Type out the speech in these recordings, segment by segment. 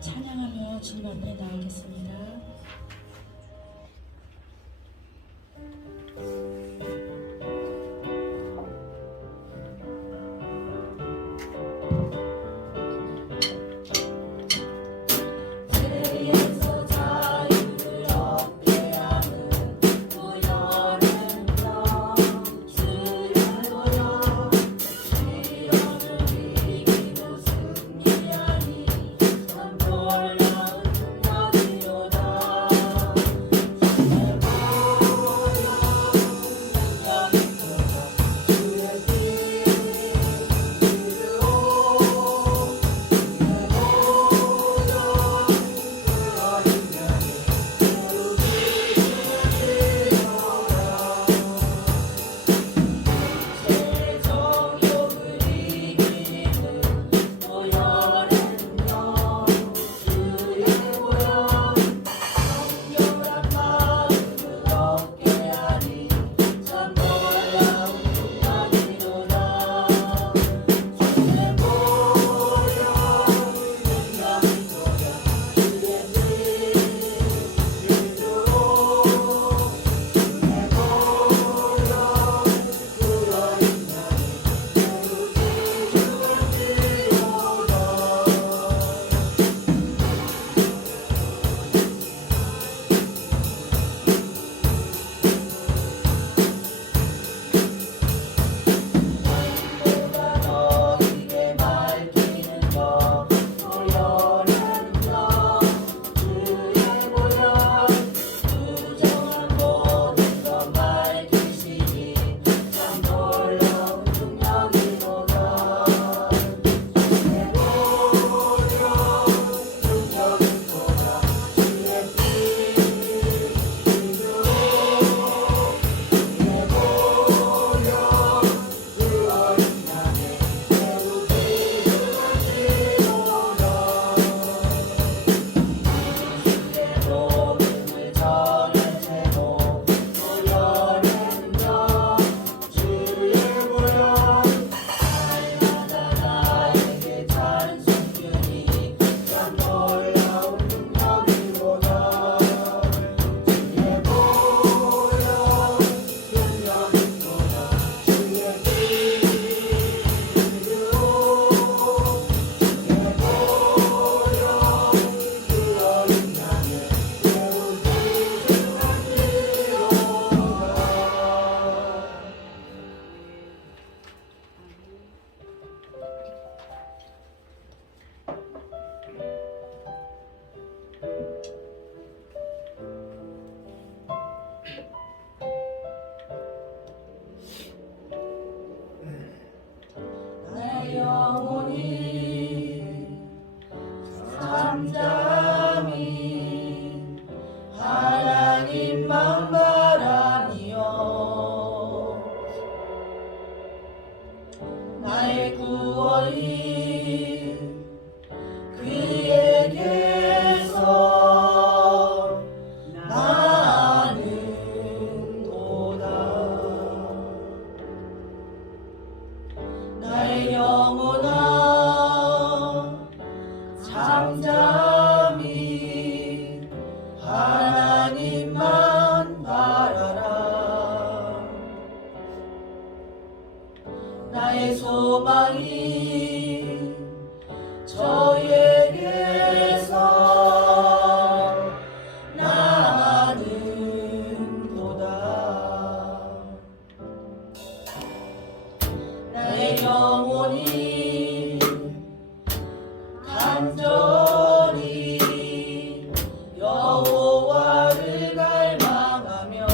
찬양하며 주님 앞에 나오겠습니다. 나의 소망이 저에게서 나는도다. 나의 영혼이 간절히 여호와를 갈망하며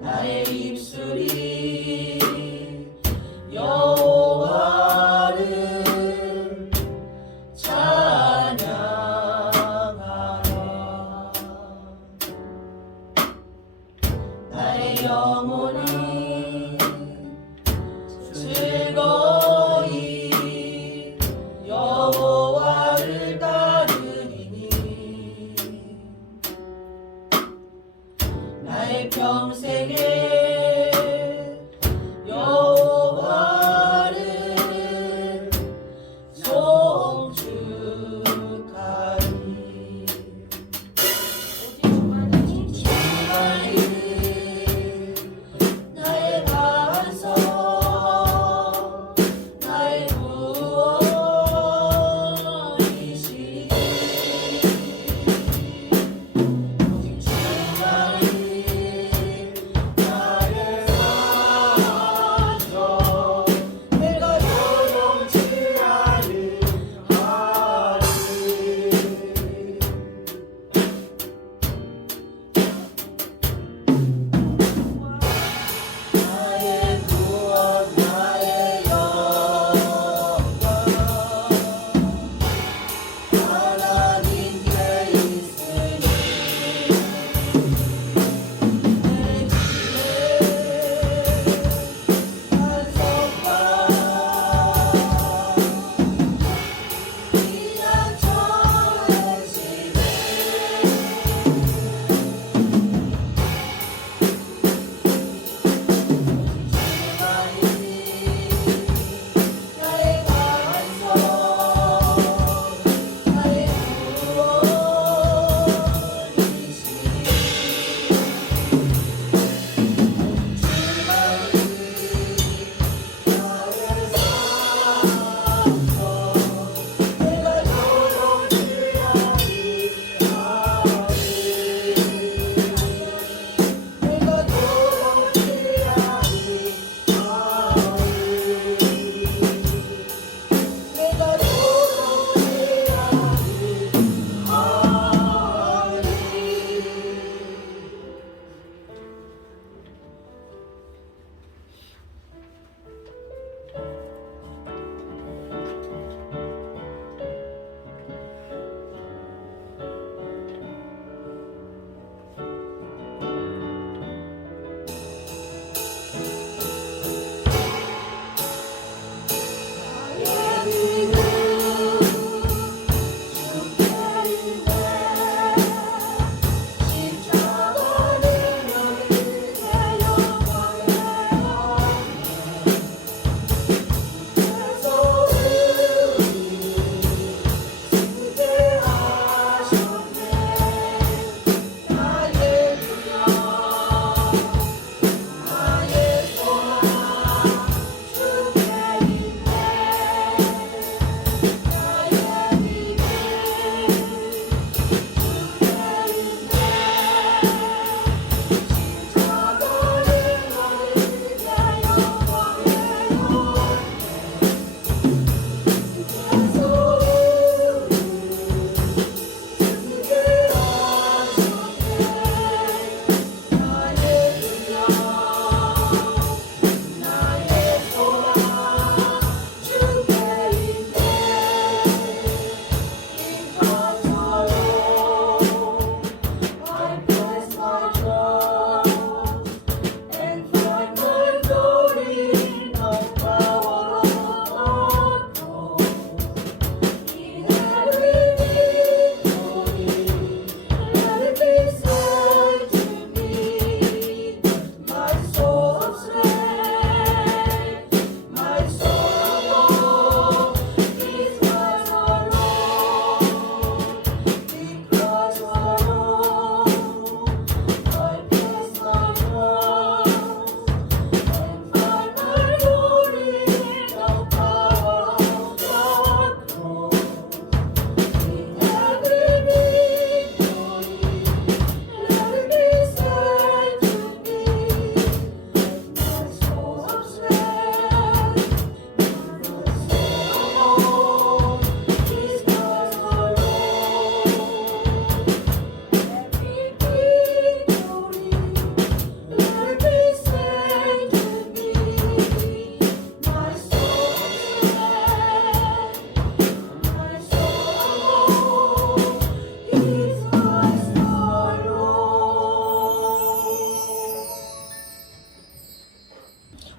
나의 입술이 여호와를 찬양하라. 나의 영혼이 즐거이 여호와를 따르리니 나의 평생에 여호와를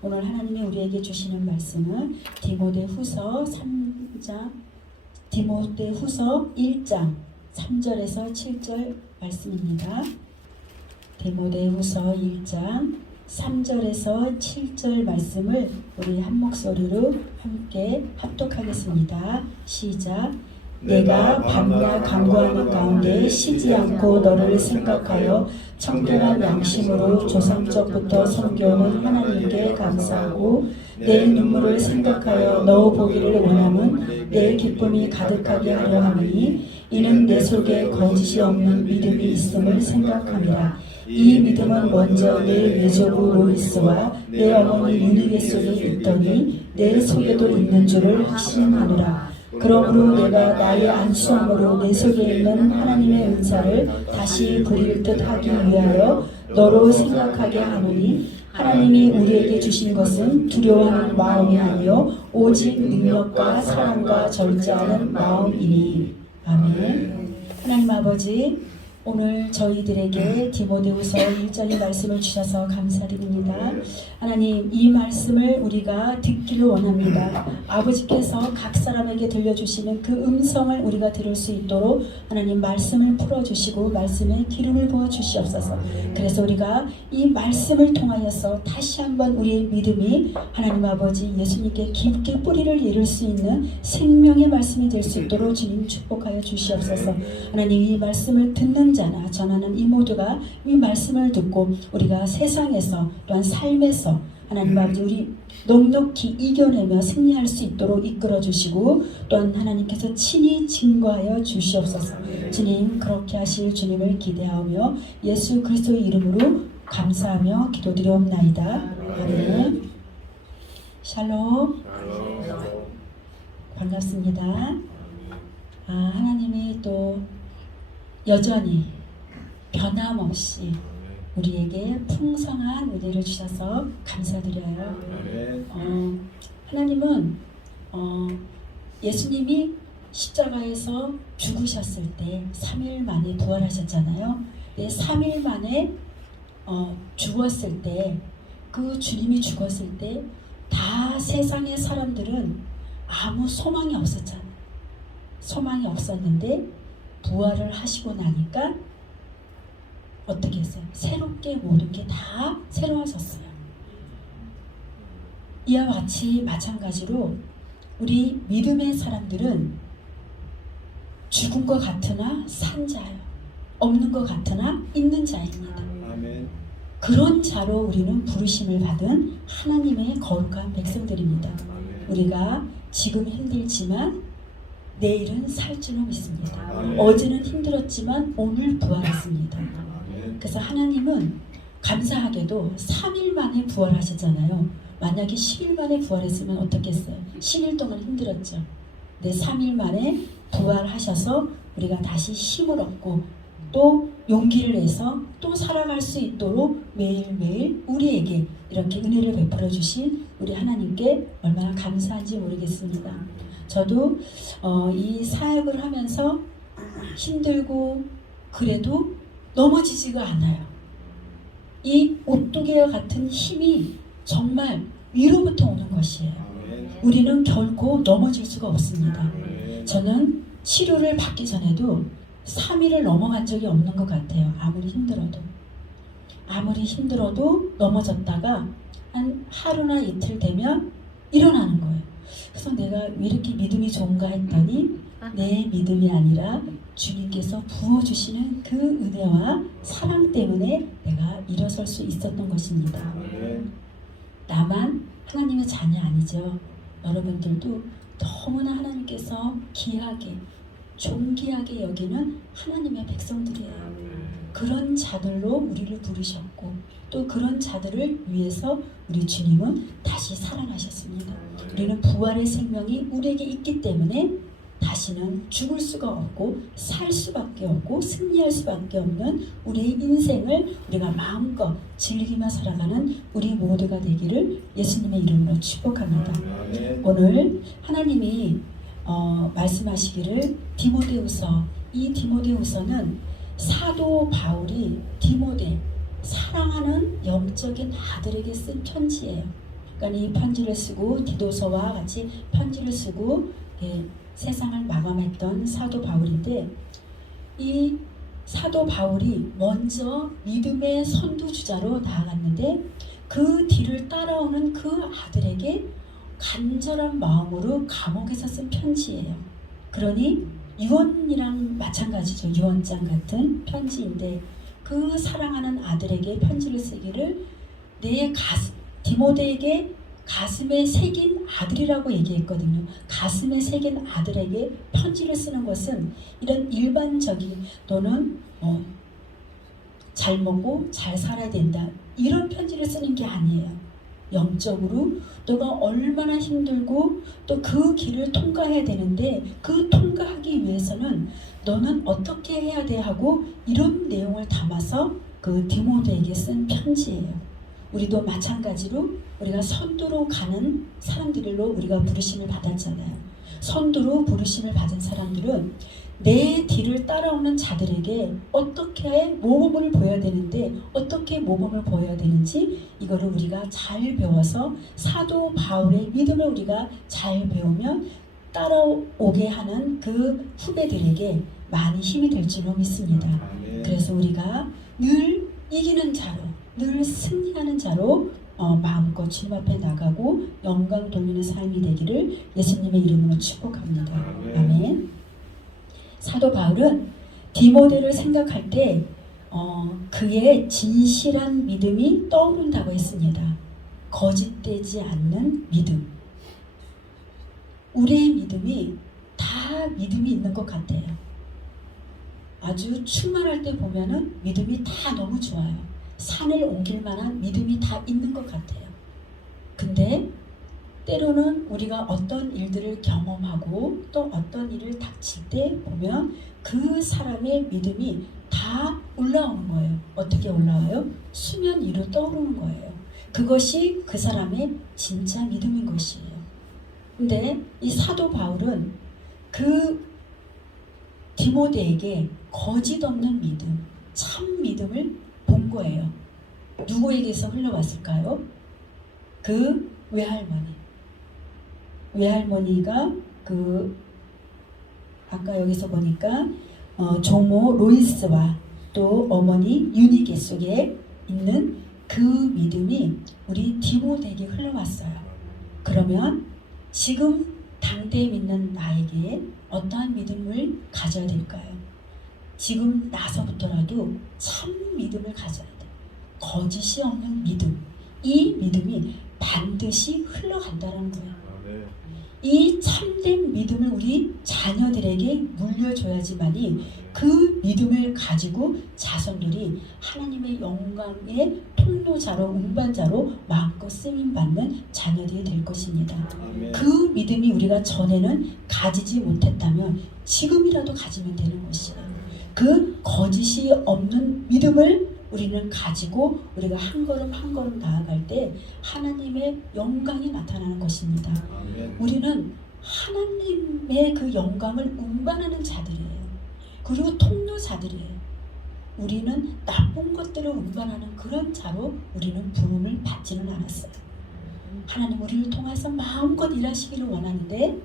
오늘 하나님이 우리에게 주시는 말씀은 디모데후서 1장 3절에서 7절 말씀입니다. 디모데후서 1장 3절에서 7절 말씀을 우리 한 목소리로 함께 합독하겠습니다. 시작. 내가 밤낮 간구하는 가운데 쉬지 않고 너를 생각하여 청결한 양심으로 조상적부터 섬겨오는 하나님께 감사하고 내 눈물을 생각하여 너 보기를 원함은 내 기쁨이 가득하게 하려 하니 이는 내 속에 거짓이 없는 믿음이 있음을 생각함이라. 이 믿음은 먼저 내 외조부 로이스와 내 어머니 유니게 속에 있더니 내 속에도 있는 줄을 확신하노라. 그러므로 내가 나의 안수함으로 내 속에 있는 하나님의 은사를 다시 부릴 듯 하기 위하여 너로 생각하게 하노니 하나님이 우리에게 주신 것은 두려워하는 마음이 아니요 오직 능력과 사랑과 절제하는 마음이니. 아멘. 하나님 아버지, 오늘 저희들에게 디모데후서 1장의 말씀을 주셔서 감사드립니다. 하나님, 이 말씀을 우리가 듣기를 원합니다. 아버지께서 각 사람에게 들려주시는 그 음성을 우리가 들을 수 있도록 하나님 말씀을 풀어주시고 말씀에 기름을 부어주시옵소서. 그래서 우리가 이 말씀을 통하여서 다시 한번 우리의 믿음이 하나님 아버지 예수님께 깊게 뿌리를 이룰 수 있는 생명의 말씀이 될 수 있도록 주님 축복하여 주시옵소서. 하나님, 이 말씀을 듣는 자나 전하는 이 모두가 이 말씀을 듣고 우리가 세상에서 또한 삶에서 하나님 아버지 우리 넉넉히 이겨내며 승리할 수 있도록 이끌어 주시고 또한 하나님께서 친히 증거하여 주시옵소서. 주님, 그렇게 하실 주님을 기대하며 예수 그리스도의 이름으로 감사하며 기도드리옵나이다. 아멘. 샬롬. 반갑습니다. 하나님이 또 여전히 변함없이 우리에게 풍성한 은혜를 주셔서 감사드려요. 하나님은 예수님이 십자가에서 죽으셨을 때 3일 만에 부활하셨잖아요. 3일 만에 죽었을 때, 그 주님이 죽었을 때 다 세상의 사람들은 아무 소망이 없었잖아요. 소망이 없었는데 부활을 하시고 나니까 어떻게 했어요? 새롭게 모든 게 다 새로워졌어요. 이와 같이 마찬가지로 우리 믿음의 사람들은 죽은 것 같으나 산 자요, 없는 것 같으나 있는 자입니다. 아멘. 그런 자로 우리는 부르심을 받은 하나님의 거룩한 백성들입니다. 우리가 지금 힘들지만 내일은 살 줄로 믿습니다. 어제는 힘들었지만 오늘 부활했습니다. 그래서 하나님은 감사하게도 3일 만에 부활하셨잖아요. 만약에 10일 만에 부활했으면 어떻겠어요? 10일 동안 힘들었죠. 3일 만에 부활하셔서 우리가 다시 힘을 얻고 또 용기를 내서 또 살아갈 수 있도록 매일매일 우리에게 이렇게 은혜를 베풀어 주신 우리 하나님께 얼마나 감사한지 모르겠습니다. 저도 이 사역을 하면서 힘들고 그래도 넘어지지가 않아요. 이 오뚜기와 같은 힘이 정말 위로부터 오는 것이에요. 우리는 결코 넘어질 수가 없습니다. 저는 치료를 받기 전에도 3일을 넘어간 적이 없는 것 같아요. 아무리 힘들어도 넘어졌다가 한 하루나 이틀 되면 일어나는 거예요. 그래서 내가 왜 이렇게 믿음이 좋은가 했더니 내 믿음이 아니라 주님께서 부어주시는 그 은혜와 사랑 때문에 내가 일어설 수 있었던 것입니다. 나만 하나님의 자녀 아니죠. 여러분들도 너무나 하나님께서 귀하게 존귀하게 여기는 하나님의 백성들이에요. 그런 자들로 우리를 부르셨고 또 그런 자들을 위해서 우리 주님은 다시 살아나셨습니다. 우리는 부활의 생명이 우리에게 있기 때문에 다시는 죽을 수가 없고 살 수밖에 없고 승리할 수밖에 없는 우리의 인생을 우리가 마음껏 즐기며 살아가는 우리 모두가 되기를 예수님의 이름으로 축복합니다. 오늘 하나님이 말씀하시기를 디모데후서, 이 디모데후서는 사도 바울이 디모데 사랑하는 영적인 아들에게 쓴 편지예요. 그러니까 이 편지를 쓰고 디도서와 같이 편지를 쓰고 세상을 마감했던 사도 바울인데, 이 사도 바울이 먼저 믿음의 선두주자로 나아갔는데 그 뒤를 따라오는 그 아들에게 간절한 마음으로 감옥에서 쓴 편지예요. 그러니 유언이랑 마찬가지죠. 유언장 같은 편지인데, 그 사랑하는 아들에게 편지를 쓰기를 디모데에게 가슴에 새긴 아들이라고 얘기했거든요. 가슴에 새긴 아들에게 편지를 쓰는 것은 이런 일반적인 너는 잘 먹고 잘 살아야 된다, 이런 편지를 쓰는 게 아니에요. 영적으로 너가 얼마나 힘들고 또 그 길을 통과해야 되는데 그 통과하기 위해서는 너는 어떻게 해야 돼 하고 이런 내용을 담아서 그 디모데에게 쓴 편지예요. 우리도 마찬가지로 우리가 선두로 가는 사람들로 우리가 부르심을 받았잖아요. 선두로 부르심을 받은 사람들은 내 뒤를 따라오는 자들에게 어떻게 모범을 보여야 되는데 어떻게 모범을 보여야 되는지 이거를 우리가 잘 배워서 사도 바울의 믿음을 우리가 잘 배우면 따라오게 하는 그 후배들에게 많이 힘이 될 줄로 믿습니다. 그래서 우리가 늘 이기는 자로, 늘 승리하는 자로 마음껏 주님 앞에 나가고 영광 돌리는 삶이 되기를 예수님의 이름으로 축복합니다. 아멘. 사도 바울은 디모데를 생각할 때 그의 진실한 믿음이 떠오른다고 했습니다. 거짓되지 않는 믿음. 우리의 믿음이 다 믿음이 있는 것 같아요. 아주 충만할 때 보면은 믿음이 다 너무 좋아요. 산을 옮길 만한 믿음이 다 있는 것 같아요. 근데 때로는 우리가 어떤 일들을 경험하고 또 어떤 일을 닥칠 때 보면 그 사람의 믿음이 다 올라오는 거예요. 어떻게 올라와요? 수면 위로 떠오르는 거예요. 그것이 그 사람의 진짜 믿음인 것이에요. 근데 이 사도 바울은 그 디모데에게 거짓 없는 믿음, 참 믿음을 본 거예요. 누구에게서 흘러왔을까요? 그 외할머니가 아까 여기서 보니까 조모 로이스와 또 어머니 유니게 속에 있는 그 믿음이 우리 디모데에게 흘러왔어요. 그러면 지금 당대에 믿는 나에게 어떠한 믿음을 가져야 될까요? 지금 나서부터라도 참 믿음을 가져야 돼. 거짓이 없는 믿음. 이 믿음이 반드시 흘러간다는 거예요. 이 참된 믿음을 우리 자녀들에게 물려줘야지만이 그 믿음을 가지고 자손들이 하나님의 영광의 통로자로 운반자로 마음껏 쓰임받는 자녀들이 될 것입니다. 그 믿음이 우리가 전에는 가지지 못했다면 지금이라도 가지면 되는 것이에요. 그 거짓이 없는 믿음을 우리는 가지고 우리가 한 걸음 한 걸음 나아갈 때 하나님의 영광이 나타나는 것입니다. 우리는 하나님의 그 영광을 운반하는 자들이에요. 그리고 통로자들이에요. 우리는 나쁜 것들을 운반하는 그런 자로 우리는 부름을 받지는 않았어요. 하나님 우리를 통해서 마음껏 일하시기를 원하는데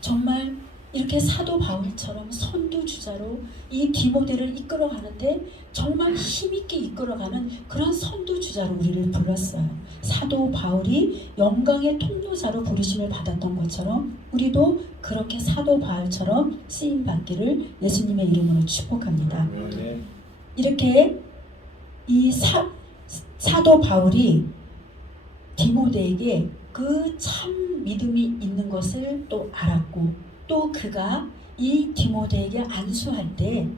정말 이렇게 사도 바울처럼 선두주자로 이 디모데를 이끌어가는데 정말 힘있게 이끌어가는 그런 선두주자로 우리를 불렀어요. 사도 바울이 영광의 통로자로 부르심을 받았던 것처럼 우리도 그렇게 사도 바울처럼 쓰임받기를 예수님의 이름으로 축복합니다. 이렇게 이 사도 바울이 디모데에게 그 참 믿음이 있는 것을 또 알았고 또 그가 이 디모데에게 안수할 때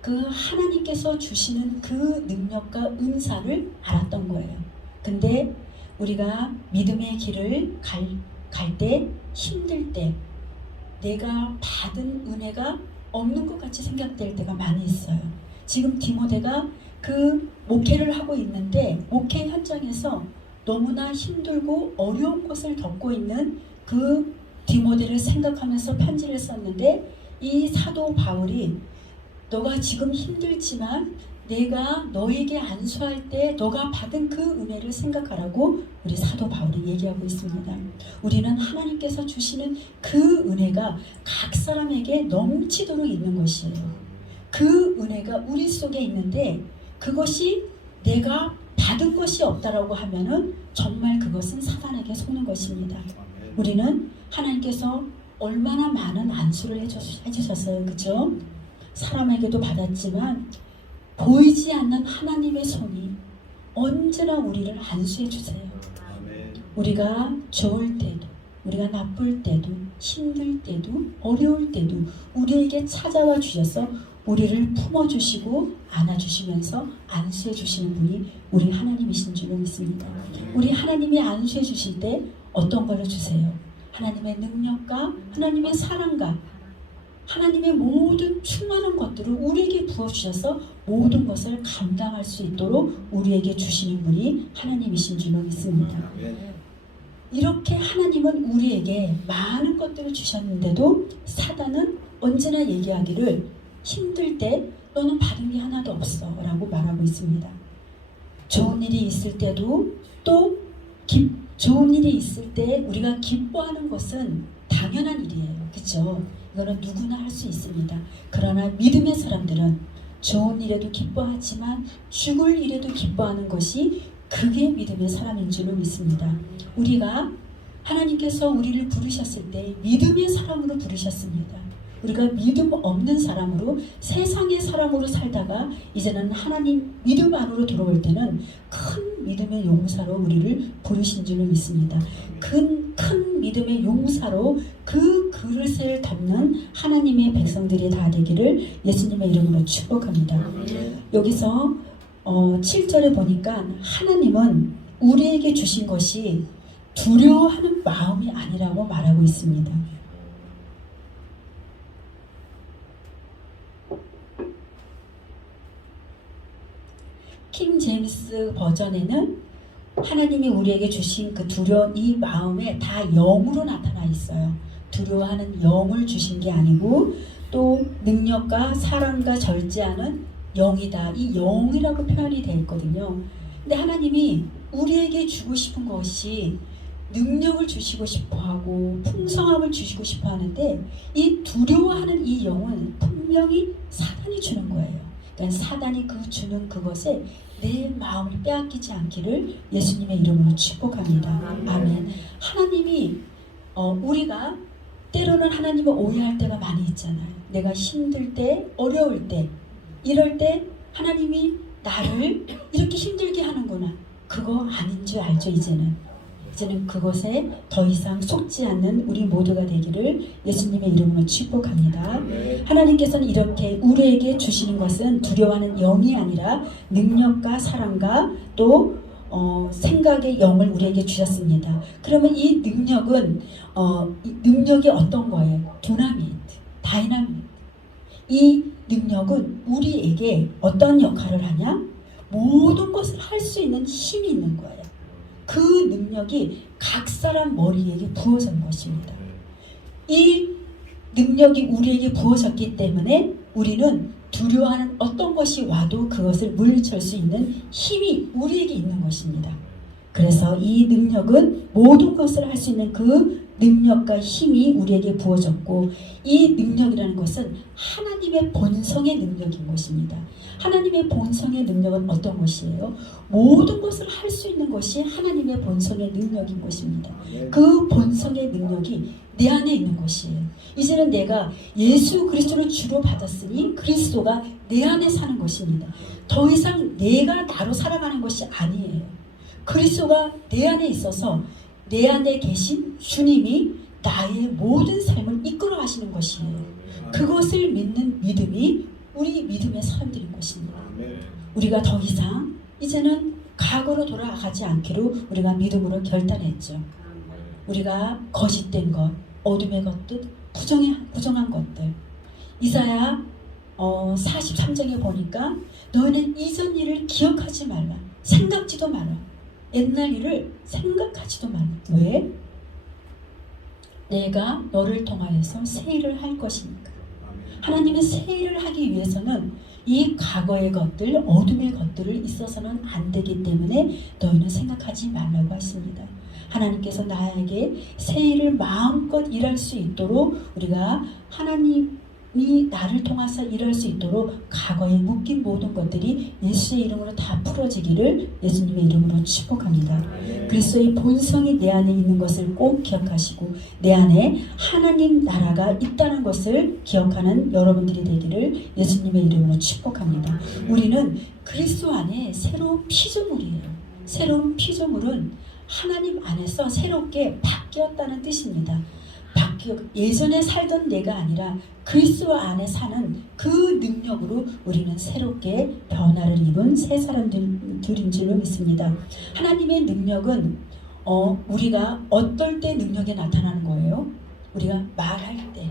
그 하나님께서 주시는 그 능력과 은사를 알았던 거예요. 근데 우리가 믿음의 길을 갈 때 힘들 때 내가 받은 은혜가 없는 것 같이 생각될 때가 많이 있어요. 지금 디모데가 그 목회를 하고 있는데 목회 현장에서 너무나 힘들고 어려운 것을 겪고 있는 그 디모데를 생각하면서 편지를 썼는데 이 사도 바울이 너가 지금 힘들지만 내가 너에게 안수할 때 너가 받은 그 은혜를 생각하라고 우리 사도 바울이 얘기하고 있습니다. 우리는 하나님께서 주시는 그 은혜가 각 사람에게 넘치도록 있는 것이에요. 그 은혜가 우리 속에 있는데 그것이 내가 받은 것이 없다라고 하면은 정말 그것은 사단에게 속는 것입니다. 우리는 하나님께서 얼마나 많은 안수를 해주셨어요. 그죠? 사람에게도 받았지만 보이지 않는 하나님의 손이 언제나 우리를 안수해 주세요. 우리가 좋을 때도, 우리가 나쁠 때도, 힘들 때도, 어려울 때도 우리에게 찾아와 주셔서 우리를 품어주시고 안아주시면서 안수해 주시는 분이 우리 하나님이신 줄로 믿습니다. 우리 하나님이 안수해 주실 때 어떤 걸 주세요? 하나님의 능력과 하나님의 사랑과 하나님의 모든 충만한 것들을 우리에게 부어주셔서 모든 것을 감당할 수 있도록 우리에게 주시는 분이 하나님이신 줄로 믿습니다. 이렇게 하나님은 우리에게 많은 것들을 주셨는데도 사단은 언제나 얘기하기를 힘들 때 너는 받은 게 하나도 없어 라고 말하고 있습니다. 좋은 일이 있을 때도 또 좋은 일이 있을 때 우리가 기뻐하는 것은 당연한 일이에요. 그렇죠? 이거는 누구나 할 수 있습니다. 그러나 믿음의 사람들은 좋은 일에도 기뻐하지만 죽을 일에도 기뻐하는 것이 그게 믿음의 사람인 줄로 믿습니다. 우리가 하나님께서 우리를 부르셨을 때 믿음의 사람으로 부르셨습니다. 우리가 믿음 없는 사람으로 세상의 사람으로 살다가 이제는 하나님 믿음 안으로 들어올 때는 큰 믿음의 용사로 우리를 부르신 줄로 믿습니다. 큰 믿음의 용사로 그 그릇을 덮는 하나님의 백성들이 다 되기를 예수님의 이름으로 축복합니다. 여기서 7절에 보니까 하나님은 우리에게 주신 것이 두려워하는 마음이 아니라고 말하고 있습니다. 킹 제임스 버전에는 하나님이 우리에게 주신 그 두려운 이 마음에 다 영으로 나타나 있어요. 두려워하는 영을 주신 게 아니고 또 능력과 사랑과 절제하는 영이다. 이 영이라고 표현이 되어 있거든요. 근데 하나님이 우리에게 주고 싶은 것이 능력을 주시고 싶어하고 풍성함을 주시고 싶어 하는데 이 두려워하는 이 영은 분명히 사단이 주는 거예요. 그러니까 사단이 주는 그것에 내 마음을 빼앗기지 않기를 예수님의 이름으로 축복합니다. 아멘. 하나님이 우리가 때로는 하나님을 오해할 때가 많이 있잖아요. 내가 힘들 때, 어려울 때, 이럴 때 하나님이 나를 이렇게 힘들게 하는구나. 그거 아닌 줄 알죠. 이제는 그것에 더 이상 속지 않는 우리 모두가 되기를 예수님의 이름으로 축복합니다. 하나님께서는 이렇게 우리에게 주시는 것은 두려워하는 영이 아니라 능력과 사랑과 또 생각의 영을 우리에게 주셨습니다. 그러면 이 능력은 능력이 어떤 거예요? 두나미트, 다이나미트. 이 능력은 우리에게 어떤 역할을 하냐? 모든 것을 할 수 있는 힘이 있는 거예요. 그 능력이 각 사람 머리에게 부어진 것입니다. 이 능력이 우리에게 부어졌기 때문에 우리는 두려워하는 어떤 것이 와도 그것을 물리칠 수 있는 힘이 우리에게 있는 것입니다. 그래서 이 능력은 모든 것을 할 수 있는 그 능력과 힘이 우리에게 부어졌고 이 능력이라는 것은 하나님의 본성의 능력인 것입니다. 하나님의 본성의 능력은 어떤 것이에요? 모든 것을 할 수 있는 것이 하나님의 본성의 능력인 것입니다. 그 본성의 능력이 내 안에 있는 것이에요. 이제는 내가 예수 그리스도를 주로 받았으니 그리스도가 내 안에 사는 것입니다. 더 이상 내가 나로 살아가는 것이 아니에요. 그리스도가 내 안에 있어서 내 안에 계신 주님이 나의 모든 삶을 이끌어 가시는 것이에요. 그것을 믿는 믿음이 우리 믿음의 사람들인 것입니다. 우리가 더 이상 이제는 과거로 돌아가지 않기로 우리가 믿음으로 결단했죠. 우리가 거짓된 것, 어둠의 것들, 부정한 것들. 이사야 43장에 보니까 너희는 이전 일을 기억하지 말라. 생각지도 말라. 옛날 일을 생각하지도 말라. 왜? 내가 너를 통하여서 새 일을 할 것이니까. 하나님은 새 일을 하기 위해서는 이 과거의 것들, 어둠의 것들을 있어서는 안 되기 때문에 너희는 생각하지 말라고 하십니다. 하나님께서 나에게 새 일을 마음껏 일할 수 있도록 우리가 하나님이 나를 통해서 일할 수 있도록 과거에 묶인 모든 것들이 예수의 이름으로 다 풀어지기를 예수님의 이름으로 축복합니다. 그리스도의 본성이 내 안에 있는 것을 꼭 기억하시고 내 안에 하나님 나라가 있다는 것을 기억하는 여러분들이 되기를 예수님의 이름으로 축복합니다. 우리는 그리스도 안에 새로운 피조물이에요. 새로운 피조물은 하나님 안에서 새롭게 바뀌었다는 뜻입니다. 예전에 살던 내가 아니라 그리스도 안에 사는 그 능력으로 우리는 새롭게 변화를 입은 새 사람들인 줄로 믿습니다. 하나님의 능력은 우리가 어떨 때 능력이 나타나는 거예요? 우리가 말할 때,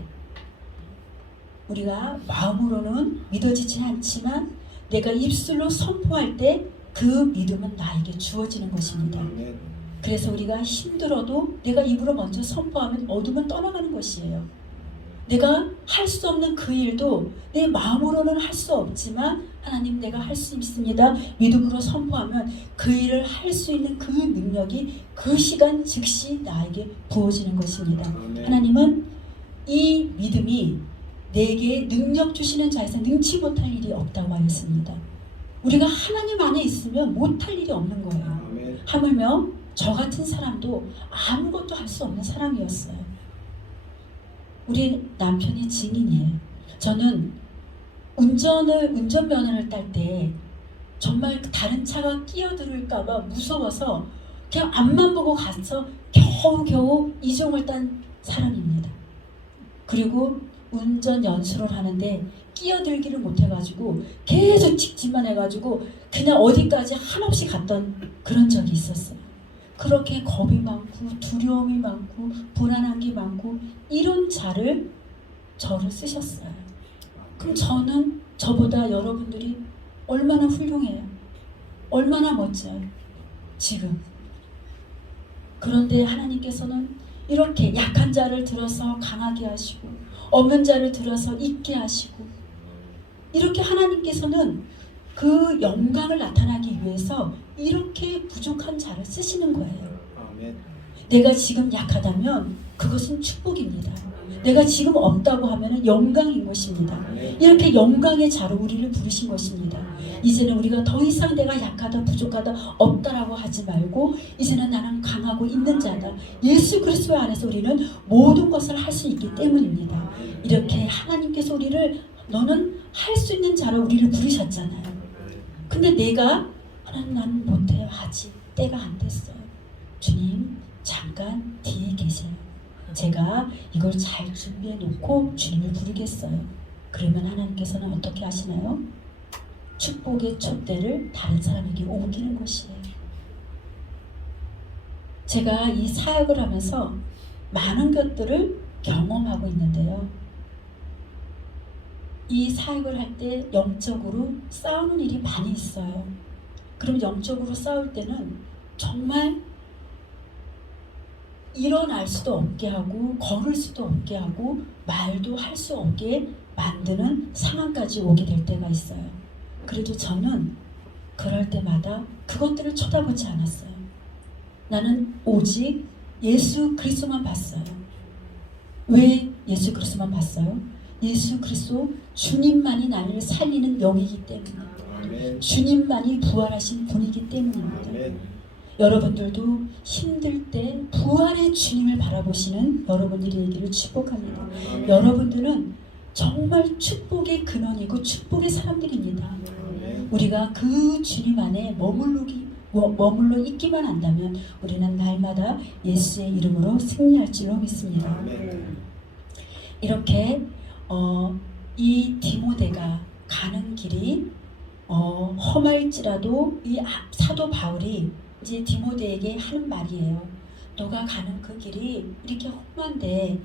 우리가 마음으로는 믿어지지 않지만 내가 입술로 선포할 때 그 믿음은 나에게 주어지는 것입니다. 그래서 우리가 힘들어도 내가 입으로 먼저 선포하면 어둠은 떠나가는 것이에요. 내가 할 수 없는 그 일도 내 마음으로는 할 수 없지만 하나님 내가 할 수 있습니다. 믿음으로 선포하면 그 일을 할 수 있는 그 능력이 그 시간 즉시 나에게 부어지는 것입니다. 하나님은 이 믿음이 내게 능력 주시는 자에서 능치 못할 일이 없다고 하였습니다. 우리가 하나님 안에 있으면 못할 일이 없는 거예요. 하물며 저 같은 사람도 아무것도 할 수 없는 사람이었어요. 우리 남편이 증인이에요. 저는 운전면허를 딸 때 정말 다른 차가 끼어들을까봐 무서워서 그냥 앞만 보고 가서 겨우겨우 이종을 딴 사람입니다. 그리고 운전 연수를 하는데 끼어들기를 못해가지고 계속 직진만 해가지고 그냥 어디까지 한없이 갔던 그런 적이 있었어요. 그렇게 겁이 많고 두려움이 많고 불안한 게 많고 이런 저를 쓰셨어요. 그럼 저는 저보다 여러분들이 얼마나 훌륭해요. 얼마나 멋져요. 지금. 그런데 하나님께서는 이렇게 약한 자를 들어서 강하게 하시고 없는 자를 들어서 있게 하시고 이렇게 하나님께서는 그 영광을 나타나기 위해서 이렇게 부족한 자를 쓰시는 거예요. 내가 지금 약하다면 그것은 축복입니다. 내가 지금 없다고 하면 영광인 것입니다. 이렇게 영광의 자로 우리를 부르신 것입니다. 이제는 우리가 더 이상 내가 약하다 부족하다 없다라고 하지 말고 이제는 나는 강하고 있는 자다. 예수 그리스도 안에서 우리는 모든 것을 할 수 있기 때문입니다. 이렇게 하나님께서 우리를 너는 할 수 있는 자로 우리를 부르셨잖아요. 근데 내가 하나님 나는 못해요. 아직 때가 안 됐어요. 주님 잠깐 뒤에 계세요. 제가 이걸 잘 준비해 놓고 주님을 부르겠어요. 그러면 하나님께서는 어떻게 하시나요? 축복의 촛대를 다른 사람에게 옮기는 것이에요. 제가 이 사역을 하면서 많은 것들을 경험하고 있는데요. 이 사역을 할 때 영적으로 싸우는 일이 많이 있어요. 그럼 영적으로 싸울 때는 정말 일어날 수도 없게 하고 걸을 수도 없게 하고 말도 할 수 없게 만드는 상황까지 오게 될 때가 있어요. 그래도 저는 그럴 때마다 그것들을 쳐다보지 않았어요. 나는 오직 예수 그리스도만 봤어요. 왜 예수 그리스도만 봤어요? 예수 그리스도 주님만이 나를 살리는 영이기 때문에 주님만이 부활하신 분이기 때문입니다. 여러분들도 힘들 때 부활의 주님을 바라보시는 여러분들이 되기를 축복합니다. 여러분들은 정말 축복의 근원이고 축복의 사람들입니다. 우리가 그 주님 안에 머물러 있기만 한다면 우리는 날마다 예수의 이름으로 승리할 줄로 믿습니다. 이렇게 이 디모데가 가는 길이 험할지라도 이 사도 바울이 이제 디모데에게 하는 말이에요. 너가 가는 그 길이 이렇게 험한데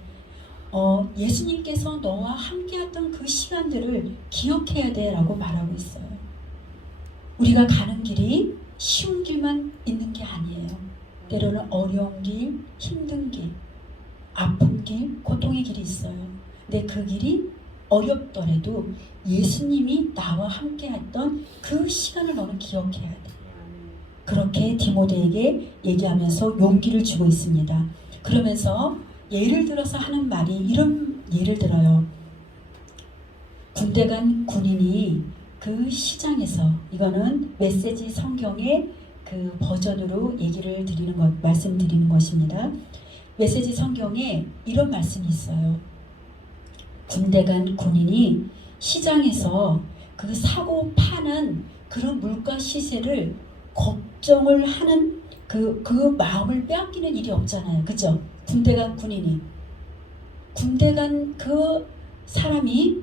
예수님께서 너와 함께했던 그 시간들을 기억해야 돼 라고 말하고 있어요. 우리가 가는 길이 쉬운 길만 있는 게 아니에요. 때로는 어려운 길, 힘든 길, 아픈 길, 고통의 길이 있어요. 근데 그 길이 어렵더라도 예수님이 나와 함께 했던 그 시간을 너는 기억해야 돼. 그렇게 디모데에게 얘기하면서 용기를 주고 있습니다. 그러면서 예를 들어서 하는 말이 이런 예를 들어요. 군대 간 군인이 그 시장에서, 이거는 메시지 성경의 그 버전으로 얘기를 드리는 것, 말씀드리는 것입니다. 메시지 성경에 이런 말씀이 있어요. 군대 간 군인이 시장에서 그 사고 파는 그런 물가 시세를 걱정을 하는 그 마음을 빼앗기는 일이 없잖아요. 그죠? 군대 간 군인이. 군대 간 그 사람이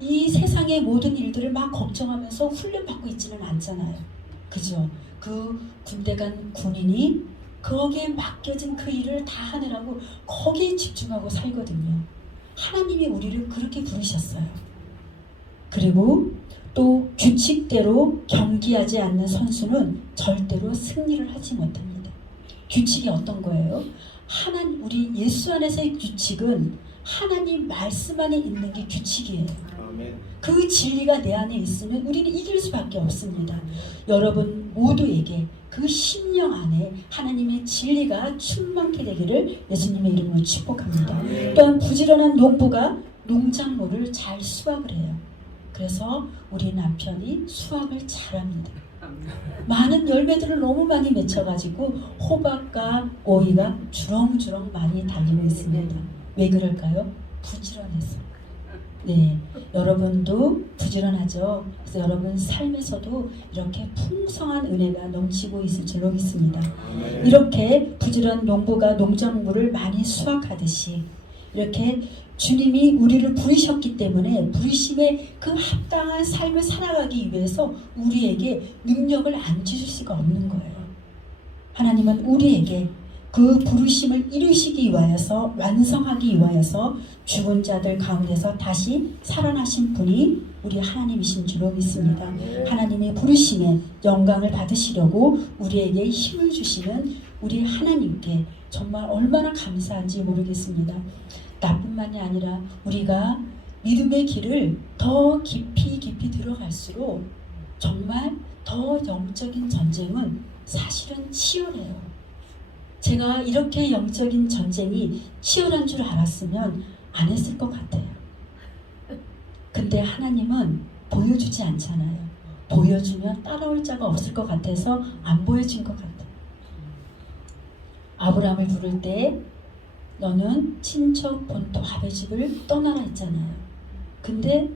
이 세상의 모든 일들을 막 걱정하면서 훈련받고 있지는 않잖아요. 그죠? 그 군대 간 군인이 거기에 맡겨진 그 일을 다 하느라고 거기에 집중하고 살거든요. 하나님이 우리를 그렇게 부르셨어요. 그리고 또 규칙대로 경기하지 않는 선수는 절대로 승리를 하지 못합니다. 규칙이 어떤 거예요? 우리 예수 안에서의 규칙은 하나님 말씀 안에 있는 게 규칙이에요. 그 진리가 내 안에 있으면 우리는 이길 수밖에 없습니다. 여러분 모두에게 그 심령 안에 하나님의 진리가 충만케 되기를 예수님의 이름으로 축복합니다. 또한 부지런한 농부가 농작물을 잘 수확을 해요. 그래서 우리 남편이 수확을 잘합니다. 많은 열매들을 너무 많이 맺혀가지고 호박과 오이가 주렁주렁 많이 달리고 있습니다. 왜 그럴까요? 부지런해서. 네, 여러분도 부지런하죠. 그래서 여러분 삶에서도 이렇게 풍성한 은혜가 넘치고 있을 줄로 믿습니다. 이렇게 부지런한 농부가 농작물을 많이 수확하듯이 이렇게 주님이 우리를 부르셨기 때문에 부르심에 그 합당한 삶을 살아가기 위해서 우리에게 능력을 안 주실 수가 없는 거예요. 하나님은 우리에게 그 부르심을 이루시기 위하여서, 완성하기 위하여서 죽은 자들 가운데서 다시 살아나신 분이 우리 하나님이신 줄로 믿습니다. 하나님의 부르심에 영광을 받으시려고 우리에게 힘을 주시는 우리 하나님께 정말 얼마나 감사한지 모르겠습니다. 나뿐만이 아니라 우리가 믿음의 길을 더 깊이 들어갈수록 정말 더 영적인 전쟁은 사실은 치열해요. 제가 이렇게 영적인 전쟁이 치열한 줄 알았으면 안 했을 것 같아요. 근데 하나님은 보여주지 않잖아요. 보여주면 따라올 자가 없을 것 같아서 안 보여준 것 같아요. 아브라함을 부를 때 너는 친척 본토 아버지를 떠나라 했잖아요. 근데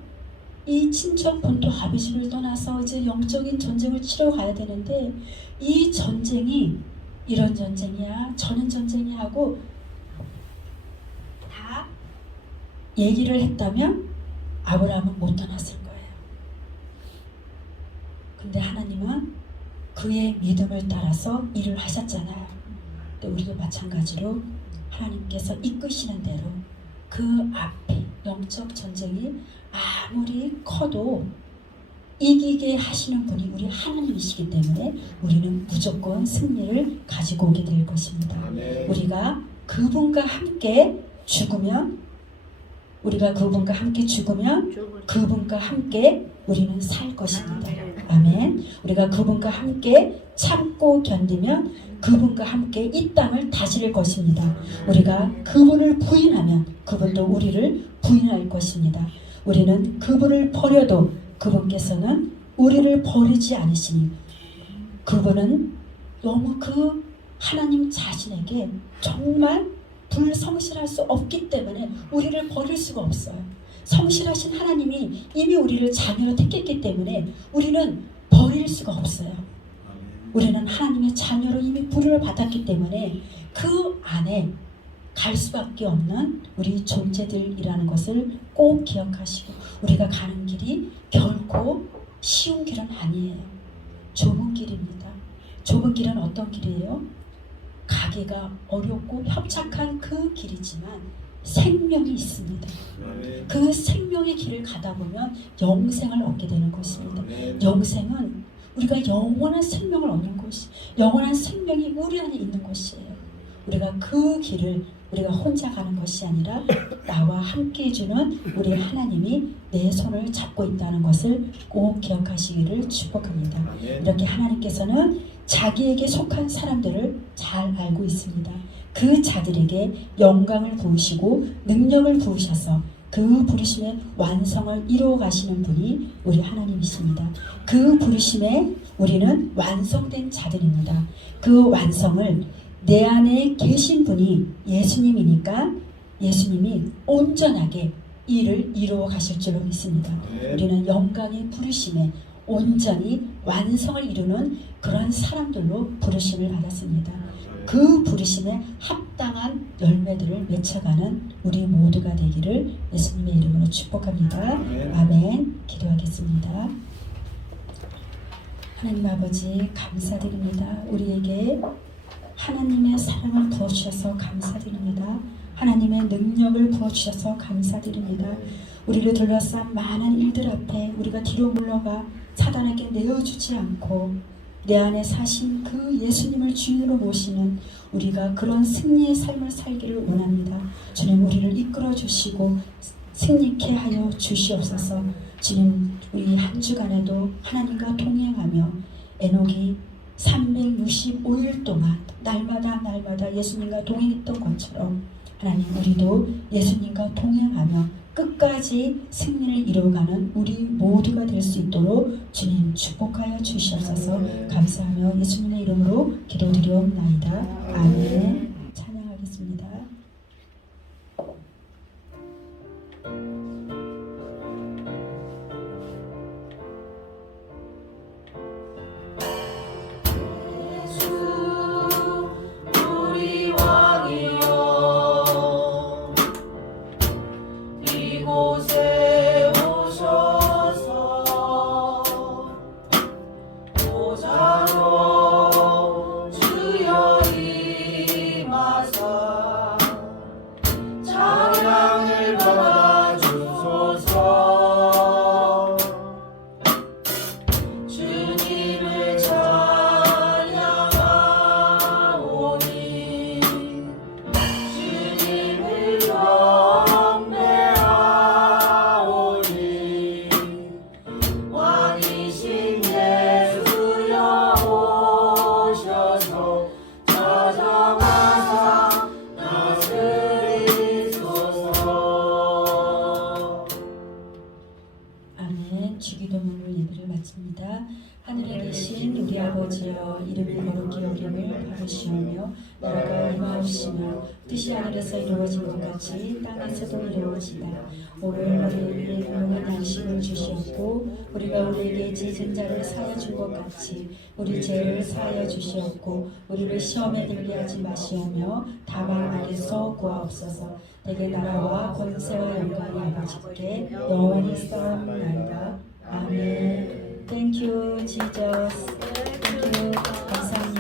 이 친척 본토 아버지를 떠나서 이제 영적인 전쟁을 치러 가야 되는데 이 전쟁이 이런 전쟁이야 저런 전쟁이야 하고 다 얘기를 했다면 아브라함은 못 떠났을 거예요. 근데 하나님은 그의 믿음을 따라서 일을 하셨잖아요. 근데 우리도 마찬가지로 하나님께서 이끄시는 대로 그 앞에 영적 전쟁이 아무리 커도 이기게 하시는 분이 우리 하나님이시기 때문에 우리는 무조건 승리를 가지고 오게 될 것입니다. 우리가 그분과 함께 죽으면 그분과 함께 우리는 살 것입니다. 아멘. 우리가 그분과 함께 참고 견디면 그분과 함께 이 땅을 다스릴 것입니다. 우리가 그분을 부인하면 그분도 우리를 부인할 것입니다. 우리는 그분을 버려도 그분께서는 우리를 버리지 않으시니 그분은 너무 그 하나님 자신에게 정말 불성실할 수 없기 때문에 우리를 버릴 수가 없어요. 성실하신 하나님이 이미 우리를 자녀로 택했기 때문에 우리는 버릴 수가 없어요. 우리는 하나님의 자녀로 이미 부름을 받았기 때문에 그 안에 갈 수밖에 없는 우리 존재들이라는 것을 꼭 기억하시고 우리가 가는 길이 결코 쉬운 길은 아니에요. 좁은 길입니다. 좁은 길은 어떤 길이에요? 가기가 어렵고 협착한 그 길이지만 생명이 있습니다. 그 생명의 길을 가다 보면 영생을 얻게 되는 것입니다. 영생은 우리가 영원한 생명을 얻는 것이, 영원한 생명이 우리 안에 있는 것이에요. 우리가 그 길을 우리가 혼자 가는 것이 아니라 나와 함께 해주는 우리 하나님이 내 손을 잡고 있다는 것을 꼭 기억하시기를 축복합니다. 이렇게 하나님께서는 자기에게 속한 사람들을 잘 알고 있습니다. 그 자들에게 영광을 부으시고 능력을 부으셔서 그 부르심의 완성을 이루어 가시는 분이 우리 하나님이십니다. 그 부르심에 우리는 완성된 자들입니다. 그 완성을 내 안에 계신 분이 예수님이니까 예수님이 온전하게 이를 이루어 가실 줄로 믿습니다. 우리는 영광의 부르심에 온전히 완성을 이루는 그런 사람들로 부르심을 받았습니다. 그 부르심에 합당한 열매들을 맺혀가는 우리 모두가 되기를 예수님의 이름으로 축복합니다. 아멘. 기도하겠습니다. 하나님 아버지 감사드립니다. 우리에게 하나님의 사랑을 부어주셔서 감사드립니다. 하나님의 능력을 부어주셔서 감사드립니다. 우리를 둘러싼 많은 일들 앞에 우리가 뒤로 물러가 사단에게 내어주지 않고 내 안에 사신 그 예수님을 주인으로 모시는 우리가 그런 승리의 삶을 살기를 원합니다. 주님 우리를 이끌어 주시고 승리케 하여 주시옵소서. 주님 우리 한 주간에도 하나님과 동행하며 에녹이 365일 동안 날마다 예수님과 동행했던 것처럼 하나님 우리도 예수님과 동행하며 끝까지 승리를 이루어가는 우리 모두가 될 수 있도록 주님 축복하여 주시옵소서. 감사하며 예수님의 이름으로 기도드리옵나이다. 아멘. 찬양하겠습니다. 우리 왕이여 이곳에 오셔서 보좌로 주여 임하사 찬양을 받아주소서. 주님을 찬양하오니 주님을 경배하오니 왕이신 예수여 오셔서 찾아가사 다스리소서. 아멘. 주기도문을 예배를 마칩니다. 하늘에 계신 우리 아버지여 이름이 거룩히 여김을 받으시오며 나라가 임하옵시며 뜻이 하늘에서 이루어진 것 같이 땅에서도 이루어지다. 오늘 우리에게 일용할 양식을 주시옵고 우리가 우리에게 지은 자를 사하여 준 것 같이 우리 죄를 사하여 주시옵고 우리를 시험에 들게 하지 마시오며 다만 악에서 구하옵소서. 내게 나라와 권세와 영광이 아버지께 영원히 쌓옵나이다. 아멘. Thank you, Jesus. Thank you. 감사합니다.